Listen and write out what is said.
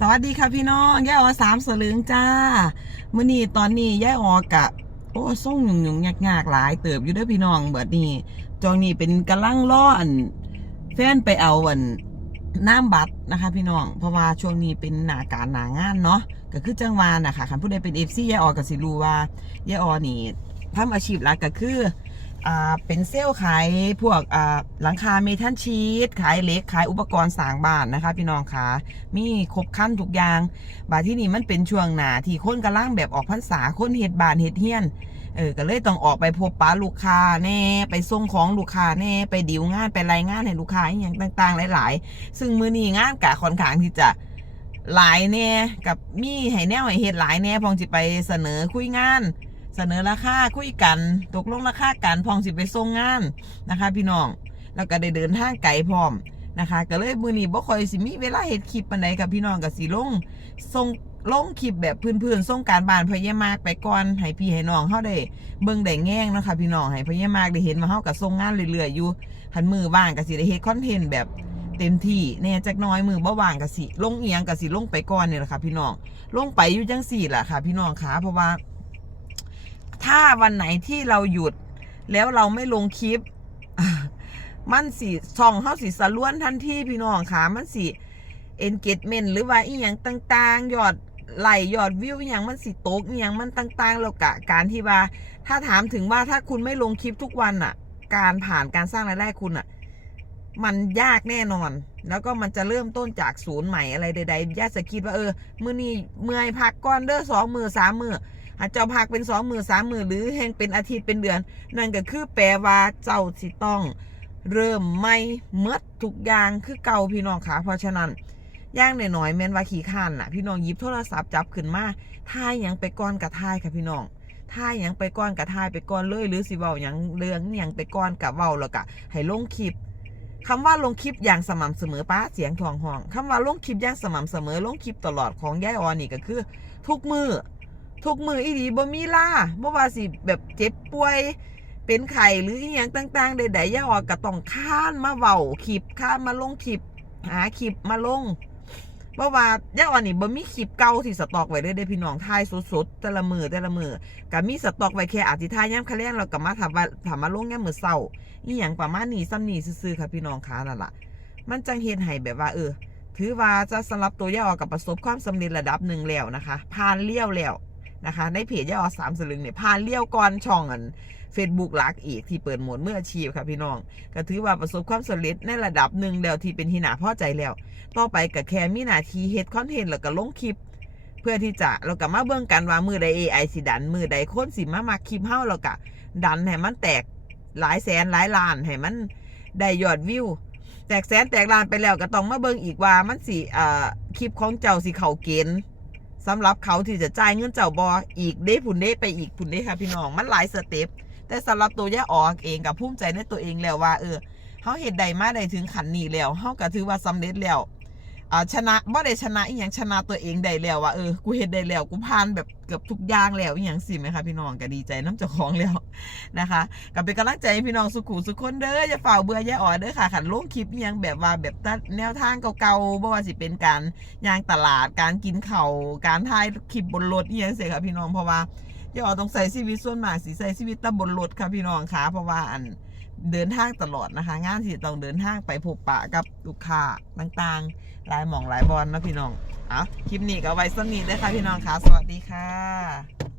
สวัสดีค่ะพี่น้องย่าออสามสลึงจ้ามื่อนี้ตอนนี้ย่าออกะโอ้ส่งหยุ่งหยุ่งยากยากหลายเติบอยู่ด้อพี่น้องเบิดนี้จองนี้เป็นกำลังล่อนแฟนไปเอาอันน้ำบัตรนะคะ พี่น้องเพราะว่าช่วงนี้เป็นหนาการหนางานเนาะก็คือจังหวานนะคะคันผู้ใดเป็นเอฟซีย่าออก็สิรู้ว่าย่าออนี่ทำอาชีพหลักก็คือ เป็นเซลล์ขายพวกหลังคาเมทัลชีตขายเล็กขายอุปกรณ์สางบ้านนะคะ พี่น้องคะมีครบครันทุกอย่าง บาที่นี่มันเป็นช่วงหนาที่คนกำลังแบบออกพรรษาคนเฮ็ดบานเฮ็ดเฮียนเออก็เลยต้องออกไปพบปะลูกค้าแน่ไปส่งของลูกค้าแน่ไปดิวงานไปรายงานให้ลูกค้าอย่างต่าง ๆ หลาย ๆ ซึ่งมือนี้งานกะค่อนข้างที่จะหลายแน่กับมีให้แนวให้เฮ็ดหลายแน่พองสิไปเสนอคุยงาน เสนอราคาคุยกัน ตกลงราคากันพองสิไปส่งงานนะคะ พี่น้องแล้วก็ได้เดินทางไกลพร้อมนะคะ ก็เลยมือนี้บ่ค่อยสิมีเวลาเฮ็ดคลิปปานใดกับพี่น้องก็สิลงส่งลงคลิปแบบพื้นๆส่งการบ้านพะเยามากไปก่อนให้พี่ให้น้องเฮาได้เบิ่งได้แง่งนะคะพี่น้องให้พะเยามากได้เห็นว่าเฮาก็ส่งงานเรื่อยๆอยู่หันมือว่างก็สิได้เฮ็ดคอนเทนต์แบบเต็มที่แน่จักหน้อยมือบ่ว่างก็สิลงเอียงก็สิลงไปก่อนนี่ยแหละค่ะพี่น้องลงไปอยู่จังสี่ล่ะค่ะ พี่น้องคะเพราะว่า ถ้าวันไหนที่เราหยุด แล้วเราไม่ลงคลิป มันสิช่องเฮาสิสะล้วนทันทีพี่น้องค่ะมันสิ engagement หรือว่าอีหยังต่าง ๆ ยอดไหลยอดวิวอหยังมันสิตกอหยังมันต่างๆแล้วกะการที่ว่า ถ้าถามถึงว่าถ้าคุณไม่ลงคลิปทุกวันอะ การผ่านการสร้างรายได้คุณอะ มันยากแน่นอน แล้วก็มันจะเริ่มต้นจากศูนย์ใหม่อะไรใดๆย่าจะคิดว่าเออ มือนี้เมื่อยพักก่อนเด้อสองมือสามมือ อาจจะพักเป็นสองมือสามมือหรือแห่งเป็นอาทิตย์เป็นเดือน นั่นก็คือแปลว่าเจ้าสิต้อง เริ่มไม่เมดทุกอย่างคือเก่าพี่น้องค่ะเพราะฉะนั้นย่างหน่อยๆแม่นว่าขี้ข้านน่ะ พี่น้องยิบโทรศัพท์จับขึ้นมาท่ายยังไปก้อนกับท่ายค่ะพี่น้องท่ายยังไปก้อนกับท่ายไปก้อนเลยหรือสิเว้ายังเรื่องยังไปก้อนกับเว้าแล้วก็ให้ลงคลิปคำว่าลงคลิปอย่างสม่ำเสมอป้าเสียงทองห้องคำว่าลงคลิปอย่างสม่ำเสมอลงคลิปตลอดของย่ายออนี่ก็คือ ทุกมือ ทุกมืออีดีบ่มีล่าบ่ว่าสิแบบเจ็บป่วย เป็นไข่หรืออีหยังต่าง ๆ ใดๆย่าออกก็ต้องค้านมาเว้าคลิปค้านมาลงคลิปหาคลิปมาลงเพราะว่าย่าอ่อนนี่บ่มีคลิปเก่าที่สต็อกไว้ได้เด้พี่น้องถ่ายสดๆแต่ละมือแต่ละมือก็มีสต็อกไว้แค่อาทิตย์ท้ายย่ำคะแนนแล้วก็มาทำว่าทำมาลงย่มือเศร้าอีหยังประมาณนี้ซ้ำนี้ซื่อๆค่ะพี่น้องคะนั่นล่ะ มันจังเฮ็ดให้แบบว่าเออ ถือว่าจะสำหรับตัวย่าออกกับประสบความสำเร็จระดับหนึ่งแล้วนะคะผ่านเลี้ยวแล้ว นะคะ ในเพจย่าอสามสลึงเนี่ยพาเลี้ยวก่อนช่องอันเฟซบุ๊กลักอีกที่เปิดโหมดเมื่ออาชีพค่ะพี่น้อง ก็ถือว่าประสบความสำเร็จในระดับหนึ่งแล้วที่เป็นที่น่าพอใจแล้ว ต่อไปกับแค่มีหน้าที่เฮ็ดคอนเทนต์แล้วก็ลงคลิป เพื่อที่จะเราก็มาเบิ่งกันว่ามือใด AI สิดัน มือใดคนสิมามาคลิปเฮาแล้วก็ดันให้มันแตกหลายแสนหลายล้านให้มันได้ยอดวิวแตกแสนแตกล้านไปแล้วก็ต้องมาเบิ่งอีกว่ามันสิอ่อคลิปของเจ้าสิเข้าเกณฑ์ สำหรับเขาที่จะจ่ายเงินเจ้าบออีกเด้ผุนเด้ไปอีกผุนเด้ค่ะพี่น้องมันหลายสเต็ปแต่สำหรับตัวย่าออกเองกับภูมิใจในตัวเองแล้วว่า เออเขาเหตุใดมาได้ถึงขันนี้แล้วเขาก็ถือว่าสำเร็จแล้ว อ่าชนะบ่ได้ชนะอีหยังชนะตัวเองได้แล้วว่าเออกูเห็นได้แล้วกูผ่านแบบเกือบทุกอย่างแล้วอีหยังสิไหมคะพี่น้องก็ดีใจน้ำเจ้าของแล้วนะคะก็เป็นกำลังใจให้พี่น้องสุขุสุขคนเด้ออย่าฝ่าเบื่ออย่าอ่อยเด้อค่ะขันลงคลิปอีหยังแบบว่าแบบแนวทางเก่าๆบ่ว่าสิเป็นการย่างตลาดการกินเขา่าการถ่ายคลิปบนรถนี่ยังเสียค่ะพี่น้องเพราะว่าย่าออต้องใส่ชีวิตส่วนมากสิใส่ชีวิตตะบนรถค่ะพี่น้องค่ะเพราะว่าอัน เดินทางตลอดนะคะ งานที่ต้องเดินทางไปพบปะกับลูกค้าต่างๆหลายหมองหลายบอลนะพี่น้องอะคลิปนี้ก็ไว้สนิดเลยค่ะพี่น้องค่ะสวัสดีค่ะ